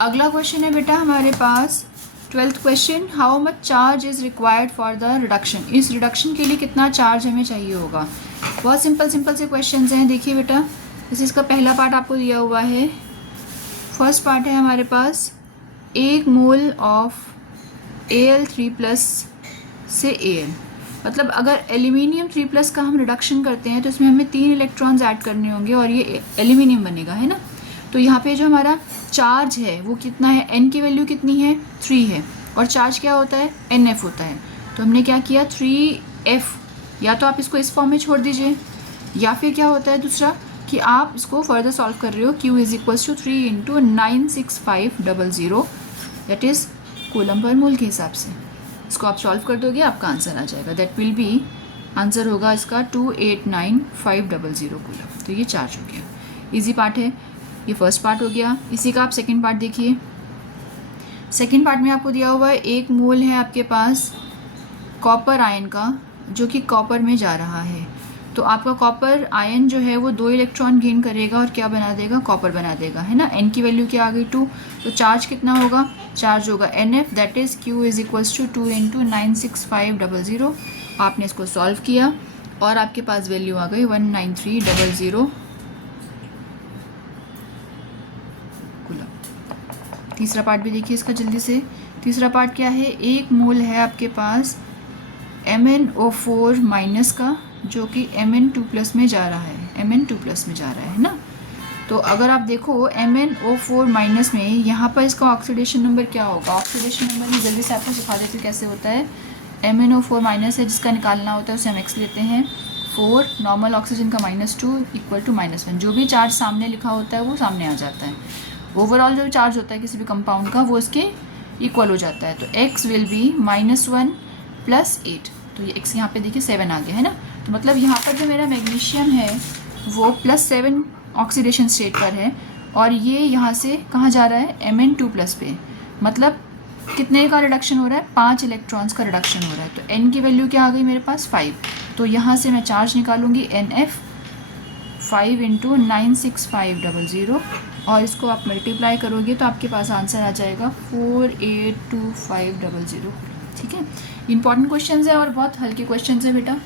अगला क्वेश्चन है बेटा हमारे पास 12th question, how much charge is required for the reduction. इस रिडक्शन के लिए कितना चार्ज हमें चाहिए होगा। बहुत सिंपल से क्वेश्चंस हैं। देखिए बेटा, जैसे इसका पहला पार्ट आपको दिया हुआ है। फर्स्ट पार्ट है हमारे पास 1 मोल ऑफ Al3+ से Al, मतलब अगर एल्यूमिनियम 3+ का हम रिडक्शन करते हैं तो इसमें हमें 3 इलेक्ट्रॉन्स ऐड करने होंगे और ये एल्यूमिनियम बनेगा, है ना। तो यहाँ पे जो हमारा चार्ज है वो कितना है, n की वैल्यू कितनी है 3 है, और चार्ज क्या होता है NF होता है। तो हमने क्या किया 3F, या तो आप इसको इस फॉर्म में छोड़ दीजिए, या फिर क्या होता है दूसरा कि आप इसको फर्दर सॉल्व कर रहे हो, Q = 3 × 96500, that is coulomb per मोल के हिसाब से। इसको आप सॉल्व कर दोगे, आपका आंसर आ जाएगा। दैट विल बी, आंसर होगा इसका 289500 कूलम। तो ये चार्ज हो गया, इजी पार्ट है। ये फर्स्ट पार्ट हो गया। इसी का आप सेकंड पार्ट देखिए। सेकंड पार्ट में आपको दिया हुआ है 1 मोल है आपके पास कॉपर आयन का, जो कि कॉपर में जा रहा है। तो आपका कॉपर आयन जो है वो 2 इलेक्ट्रॉन गेन करेगा और क्या बना देगा, कॉपर बना देगा, है ना। n की वैल्यू क्या आ गई 2, तो चार्ज कितना होगा, चार्ज होगा NF, दैट इज़ Q = 2 × 96500। आपने इसको सॉल्व किया और आपके पास वैल्यू आ गई 19300 कूलम। तीसरा पार्ट भी देखिए इसका जल्दी से। तीसरा पार्ट क्या है, 1 मोल है आपके पास MnO4- का, जो कि Mn2+ में जा रहा है, Mn2+ में जा रहा है ना। तो अगर आप देखो MnO4- में यहाँ पर इसका ऑक्सीडेशन नंबर क्या होगा। ऑक्सीडेशन नंबर मैं जल्दी से आपको सिखा देती हूँ कैसे होता है। MnO4- है, जिसका निकालना होता है उसे हम X लेते हैं। 4 नॉर्मल ऑक्सीजन का -2 = -1, जो भी चार्ज सामने लिखा होता है वो सामने आ जाता है। ओवरऑल जो चार्ज होता है किसी भी कंपाउंड का वो इसके इक्वल हो जाता है। तो X विल बी -1 + 8, तो ये X यहाँ पे देखिए 7 आ गया, है ना। तो मतलब यहाँ पर जो मेरा मैग्नीशियम है वो +7 ऑक्सीडेशन स्टेट पर है, और ये यहाँ से कहाँ जा रहा है, Mn2+ पे। मतलब कितने का रिडक्शन हो रहा है, 5 इलेक्ट्रॉन्स का रिडक्शन हो रहा है। तो n की वैल्यू क्या आ गई मेरे पास 5। तो यहाँ से मैं चार्ज निकालूंगी NF 5 × 96500, और इसको आप मल्टीप्लाई करोगे तो आपके पास आंसर आ जाएगा 482500। ठीक है, इंपॉर्टेंट क्वेश्चन है और बहुत हल्के क्वेश्चन है बेटा।